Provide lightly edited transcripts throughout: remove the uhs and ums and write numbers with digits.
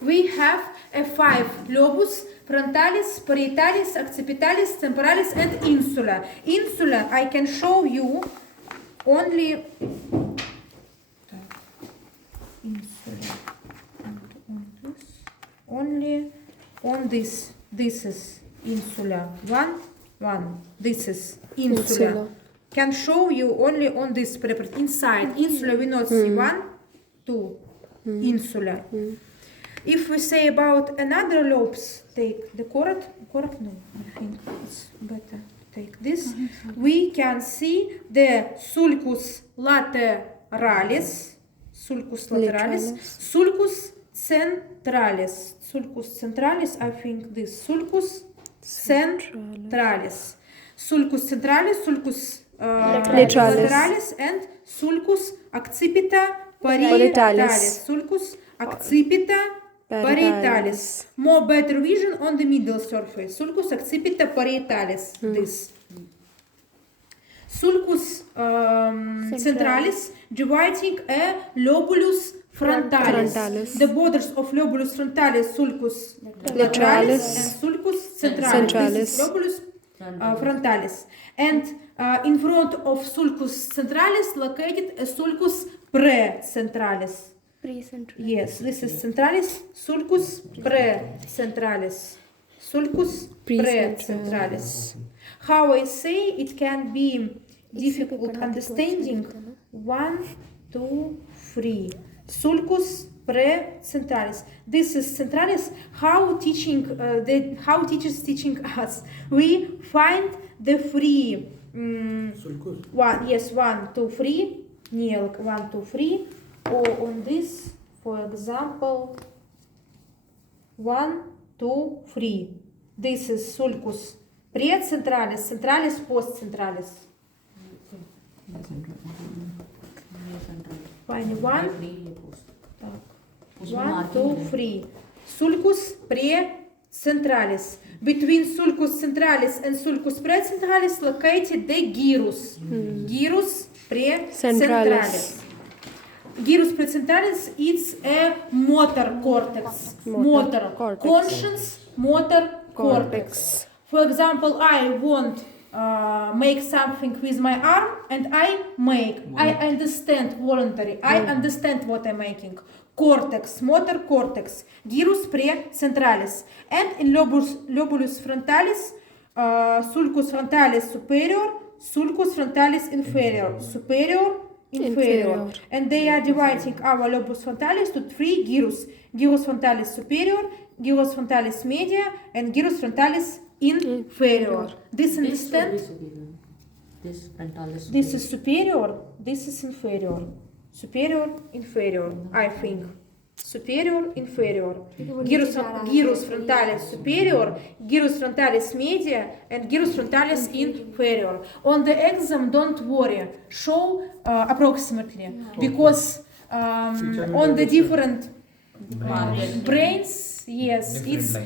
We have a 5 lobus: frontalis, parietalis, accipitalis, temporalis, and insula. Insula I can show you only only on this. This is insula 1. This is insula. Can show you only on this paper. Inside insula we not see 1, 2. Insula. If we say about another lobes, take the correct. No, I think it's better. Take this. We can see the sulcus lateralis, sulcus centralis. Sulcus centralis, I think this. Sulcus centralis. Sulcus centralis, sulcus lateralis, and sulcus accipita parietalis. Sulcus accipita parietalis. More better vision on the middle surface. Sulcus accipita parietalis. This. Sulcus centralis dividing a lobulus frontalis. The borders of lobulus frontalis, sulcus lateralis, and sulcus centralis. This is lobulus frontalis. And in front of sulcus centralis located a sulcus precentralis. Yes, this is centralis, sulcus precentralis. Sulcus precentralis. How I say it can be difficult understanding. 1, 2, 3. Sulcus precentralis. This is centralis. How teachers teaching us? We find the free. 1, 2, 3. Near 1, 2, 3. Or on this, for example, 1, 2, 3. This is sulcus precentralis, centralis, postcentralis. Find 1, 2, 3. Sulcus precentralis. Between sulcus centralis and sulcus precentralis located the gyrus. Gyrus precentralis. Gyrus precentralis is a motor cortex. Conscious motor cortex. For example, I want make something with my arm and I make. I understand voluntary. I understand what I'm making. Cortex, motor cortex, gyrus precentralis. And in lobulus frontalis, sulcus frontalis superior, sulcus frontalis inferior. Superior, inferior. And they are dividing our lobus frontalis to 3 gyrus. Gyrus frontalis superior, gyrus frontalis media, and gyrus frontalis inferior. This understand? This frontalis. This is superior, this is inferior. Superior, inferior, I think. Superior, inferior. Gyrus frontalis superior, gyrus frontalis media, and gyrus frontalis inferior. On the exam, don't worry. Show approximately, because on the different brains, yes, it's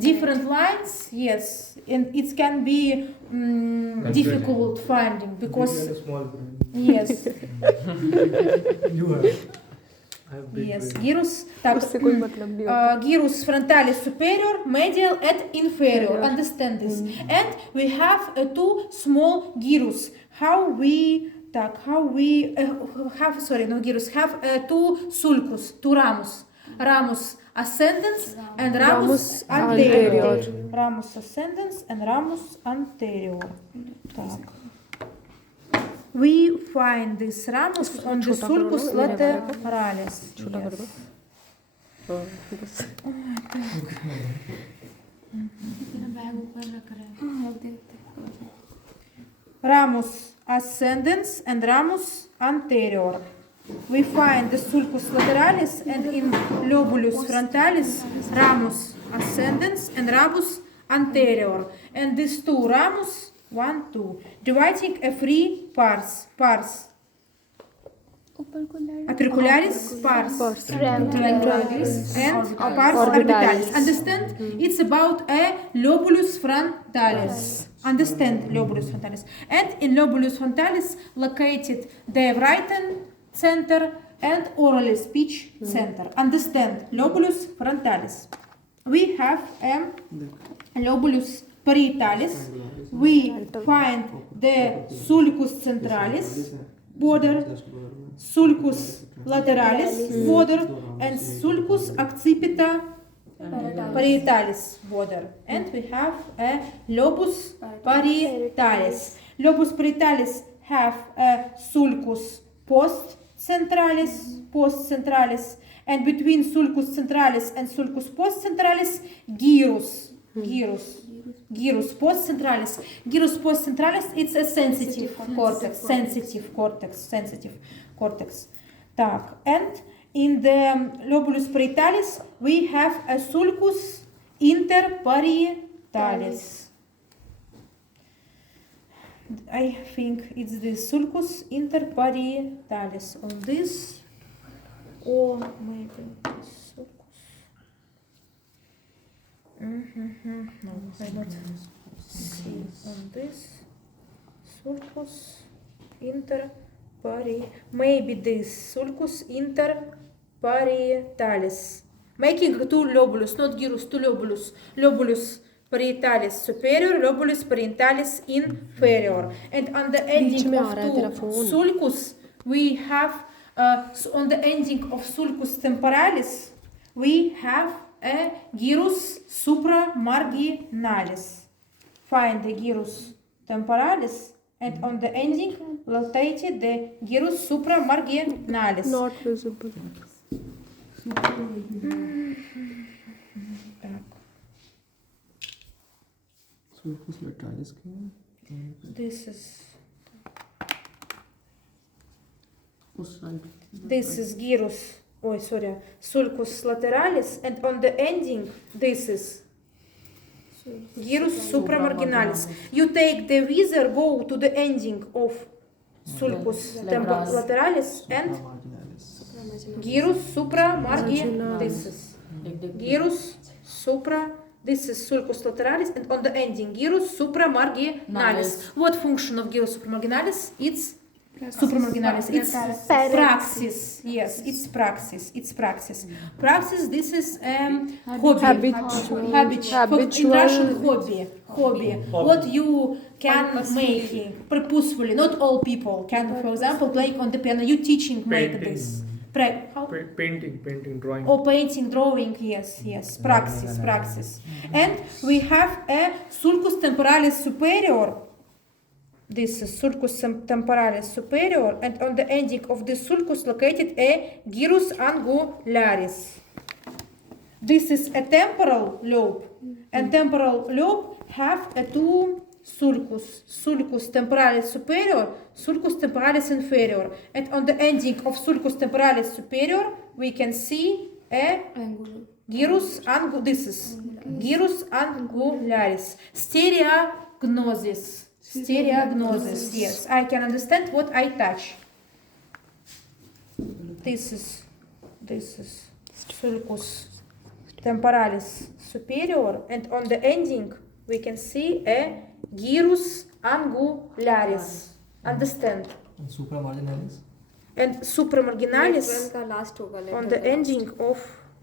different lines, yes, and it can be difficult finding because yes. Yes, gyrus frontalis superior, medial, and inferior. Understand this. And we have 2 small gyrus. Have 2 sulcus, 2 ramus. Ramus ascendens and ramus anterior. Ramus ascendens and ramus anterior. We find this ramus on the sulcus lateralis. Yes. Ramus ascendens and ramus anterior. We find the sulcus lateralis and in lobulus frontalis ramus ascendens and ramus anterior. And these 2 ramus 1, 2, dividing a 3 pars. Apercularis pars. And pars orbitalis. Understand? It's about a lobulus frontalis. Understand lobulus frontalis. And in lobulus frontalis located the right center, and oral speech center. Understand? Lobulus frontalis. We have lobulus parietalis. We find the sulcus centralis border, sulcus lateralis border, and sulcus accipita parietalis border. And we have a lobus parietalis. Lobus parietalis have a sulcus post-centralis, and between sulcus centralis and sulcus post-centralis, gyrus post-centralis. Gyrus post-centralis, it's a sensitive cortex. Так, and in the lobulus parietalis, we have a sulcus interparietalis. I think it's the sulcus interparietalis on this, or maybe this sulcus. No, I don't see on this sulcus maybe this sulcus interparietalis. Making two lobulus, not gyrus, two lobulus. Lobulus parietalis superior, lobulus parietalis inferior. And on the ending of two sulcus, we have, on the ending of sulcus temporalis, we have a gyrus supramarginalis. Find the gyrus temporalis, and on the ending, located the gyrus supramarginalis. Not visible. Sulcus lateralis. This is उस side. this is gyrus. Sulcus lateralis, and on the ending, this is gyrus supramarginalis. You take the visor, go to the ending of sulcus lateralis, and gyrus supramarginalis. This is gyrus supra. This is sulcus lateralis, and on the ending, gyrus supramarginalis. What function of gyrus supramarginalis? It's supramarginalis. It's praxis. Yes, it's praxis. Praxis. This is hobby. In Russian, hobby. What you can make purposefully. Not all people can, for example, playing on the piano. You teaching make this. Painting, drawing. Or painting, drawing, yes. Praxis. And we have a sulcus temporalis superior. This is sulcus temporalis superior, and on the ending of this sulcus located a gyrus angularis. This is a temporal lobe, and temporal lobe have a two sulcus temporalis superior, sulcus temporalis inferior, and on the ending of sulcus temporalis superior we can see a gyrus angularis. Stereognosis, yes. I can understand what I touch. This is sulcus temporalis superior, and on the ending we can see a gyrus angularis. Understand? And supramarginalis. And supramarginalis on the ending of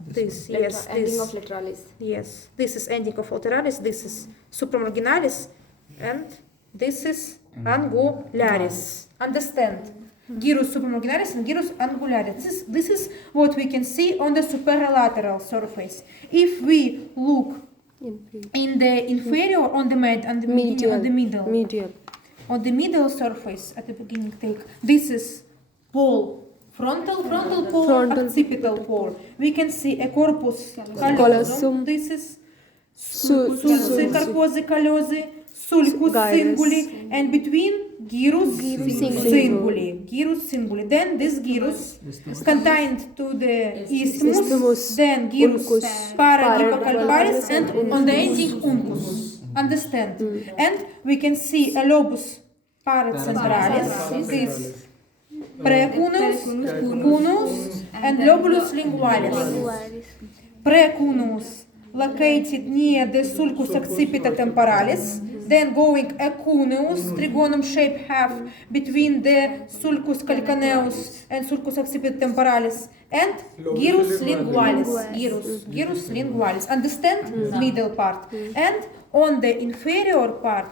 this. Yes, ending of lateralis. Yes, this is ending of lateralis. This is supramarginalis, and this is angularis. Understand? Gyrus supramarginalis and gyrus angularis. This is what we can see on the superolateral surface. If we look in the inferior, on the middle, on the middle surface at the beginning, take this is pole, frontal pole, occipital pole. We can see a corpus callosum. This is sulci carposi callosi, sulcus cinguli, and between gyrus cinguli. Then this gyrus contained to the isthmus, then gyrus parahippocalparis, and on the ending uncus. Understand? And we can see a lobus paracentralis, this precuneus, cuneus, and lobulus lingualis. Precuneus located near the sulcus accipita temporalis. then going a cuneus, trigonum shape half between the sulcus calcaneus and sulcus accipit temporalis, and gyrus lingualis. Gyrus lingualis. Understand? Middle part. And on the inferior part,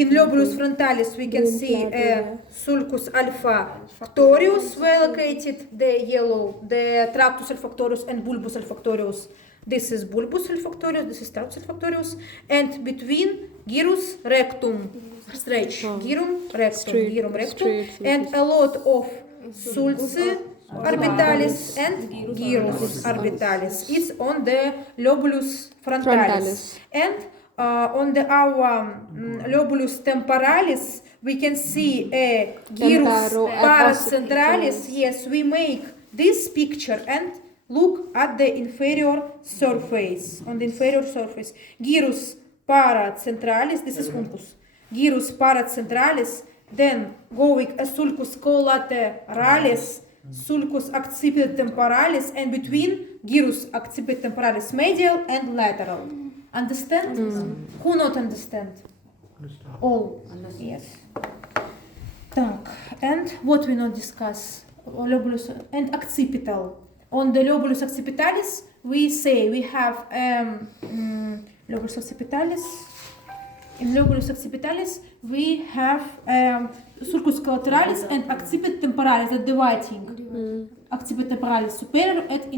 in lobulus frontalis, we can see a sulcus alpha factorius, well located, the yellow, the tractus olfactorius and bulbus olfactorius. This is bulbus olfactorius, this is tractus olfactorius, and between gyrus rectum, stretch, gyrum rectum, and a lot of sulci orbitalis and gyrus orbitalis is on the lobulus frontalis. And on the our lobulus temporalis, we can see a gyrus paracentralis. Yes, we make this picture and look at the inferior surface. On the inferior surface, gyrus paracentralis. This is uncus. Gyrus paracentralis. Then going a sulcus collateralis, sulcus accipit temporalis, and between gyrus accipit temporalis medial and lateral. Understand? Who not understand? All. Yes. Так. And what we not discuss? Lobulus and occipital. On the lobulus occipitalis, we say we have lobulus occipitalis. In lobulus occipitalis, we have sulcus collateralis and accipit temporalis, the dividing. Accipit temporalis superior and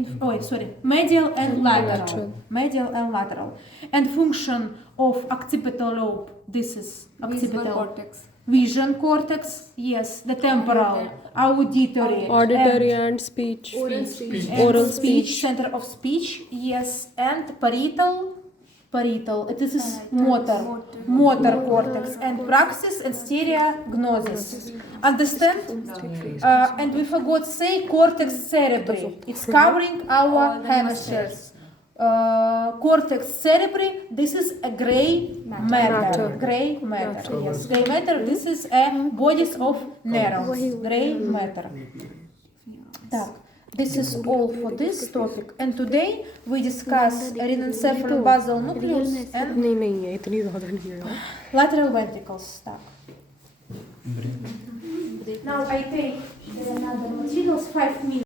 medial and lateral. Medial and lateral. And function of occipital lobe, this is occipital. Cortex. Vision cortex, yes, the temporal, auditory and speech. Oral speech. center of speech, yes, and parietal, this is motor cortex, and praxis and stereognosis. Understand? And we forgot say cortex cerebri. It's covering our hemispheres. Cortex cerebri, this is a gray matter. Gray matter, yes. Gray matter, this is a bodies of neurons. Gray matter. Так. This is all for this topic, and today we discuss rhinencephalon basal nucleus and lateral ventricles. Так. Now I take another materials 5 minutes.